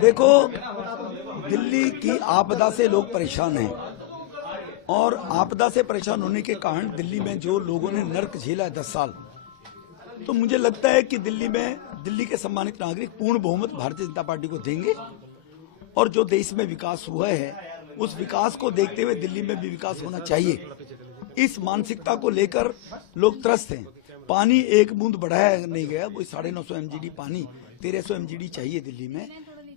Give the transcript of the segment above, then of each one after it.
देखो, दिल्ली की आपदा से लोग परेशान हैं और आपदा से परेशान होने के कारण दिल्ली में जो लोगों ने नर्क झेला है 10 साल, तो मुझे लगता है कि दिल्ली के सम्मानित नागरिक पूर्ण बहुमत भारतीय जनता पार्टी को देंगे और जो देश में विकास हुआ है उस विकास को देखते हुए दिल्ली में भी विकास होना चाहिए। इस मानसिकता को लेकर लोग त्रस्त हैं। पानी एक बूंद बढ़ाया नहीं गया, वो 950 MGD पानी 1300 MGD चाहिए दिल्ली में।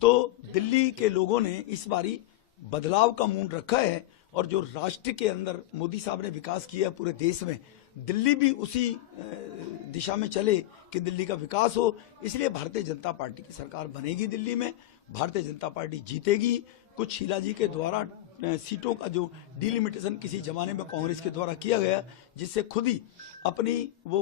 तो दिल्ली के लोगों ने इस बारी बदलाव का मूड रखा है और जो राष्ट्र के अंदर मोदी साहब ने विकास किया पूरे देश में, दिल्ली भी उसी दिशा में चले कि दिल्ली का विकास हो। इसलिए भारतीय जनता पार्टी की सरकार बनेगी दिल्ली में, भारतीय जनता पार्टी जीतेगी। कुछ शीला जी के द्वारा सीटों का जो डिलिमिटेशन किसी जमाने में कांग्रेस के द्वारा किया गया, जिससे खुद ही अपनी वो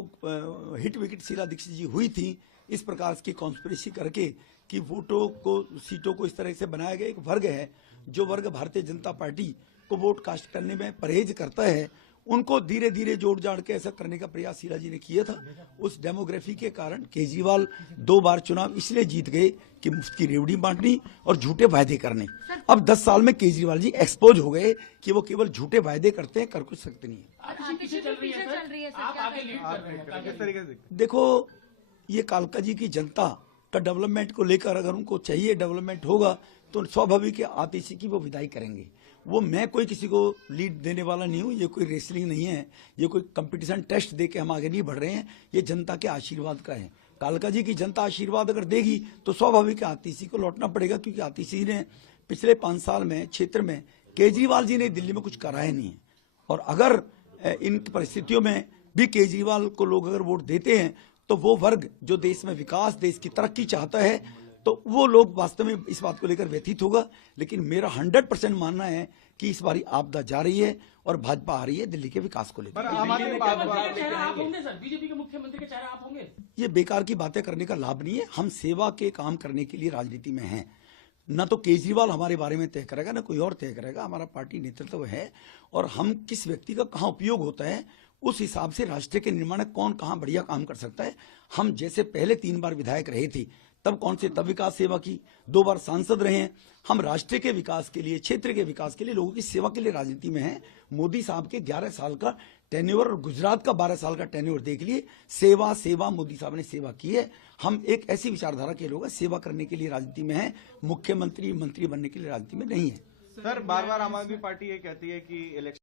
हिट विकेट शीला दीक्षित जी हुई थी, इस प्रकार की कॉन्स्पिरेसी करके कि वोटों को सीटों को इस तरह से बनाया गया। एक वर्ग है जो वर्ग भारतीय जनता पार्टी को वोट कास्ट करने में परहेज करता है, उनको धीरे धीरे जोड़ जाड़ के ऐसा करने का प्रयास शीला जी ने किया था। उस डेमोग्राफी के कारण केजरीवाल 2 बार चुनाव इसलिए जीत गए कि मुफ्त की रेवड़ी बांटनी और झूठे वायदे करने। अब 10 साल में केजरीवाल जी एक्सपोज हो गए कि वो केवल झूठे वायदे करते हैं, कर कुछ सकते नहीं है। देखो, ये कालका जी की जनता का डेवलपमेंट को लेकर अगर उनको चाहिए डेवलपमेंट होगा तो स्वाभाविक आतिशी की वो विदाई करेंगे। वो मैं कोई किसी को लीड देने वाला नहीं हूँ, ये कोई रेसलिंग नहीं है, ये कोई कंपटीशन टेस्ट दे के हम आगे नहीं बढ़ रहे हैं, ये जनता के आशीर्वाद का है। कालका जी की जनता आशीर्वाद अगर देगी तो स्वाभाविक आतिशी को लौटना पड़ेगा, क्योंकि आतिशी ने पिछले 5 साल में क्षेत्र में केजरीवाल जी ने दिल्ली में कुछ कराया नहीं है। और अगर इन परिस्थितियों में भी केजरीवाल को लोग अगर वोट देते हैं तो वो वर्ग जो देश में विकास, देश की तरक्की चाहता है, तो वो लोग वास्तव में इस बात को लेकर व्यथित होगा। लेकिन मेरा 100% मानना है कि इस बारी आपदा जा रही है और भाजपा आ रही है दिल्ली के विकास को लेकर। बीजेपी के मुख्यमंत्री के चेहरा आप होंगे? ये बेकार की बातें करने का लाभ नहीं है। हम सेवा के काम करने के लिए राजनीति में हैं। न तो केजरीवाल हमारे बारे में तय करेगा, न कोई और तय करेगा। हमारा पार्टी नेतृत्व है और हम किस व्यक्ति का कहाँ उपयोग होता है उस हिसाब से राष्ट्र के निर्माण में कौन कहाँ बढ़िया काम कर सकता है। हम जैसे पहले 3 बार विधायक रहे थे तब कौन से तब विकास सेवा की, 2 बार सांसद रहे हैं। हम राष्ट्र के विकास के लिए, क्षेत्र के विकास के लिए, लोगों की सेवा के लिए राजनीति में हैं। मोदी साहब के 11 साल का टेन्योर और गुजरात का 12 साल का टेन्योर देख लिए। सेवा सेवा मोदी साहब ने सेवा की है। हम एक ऐसी विचारधारा के लोग हैं, सेवा करने के लिए राजनीति में हैं, मुख्यमंत्री मंत्री बनने के लिए राजनीति में नहीं है। सर, बार बार आम आदमी पार्टी ये कहती है कि इलेक्शन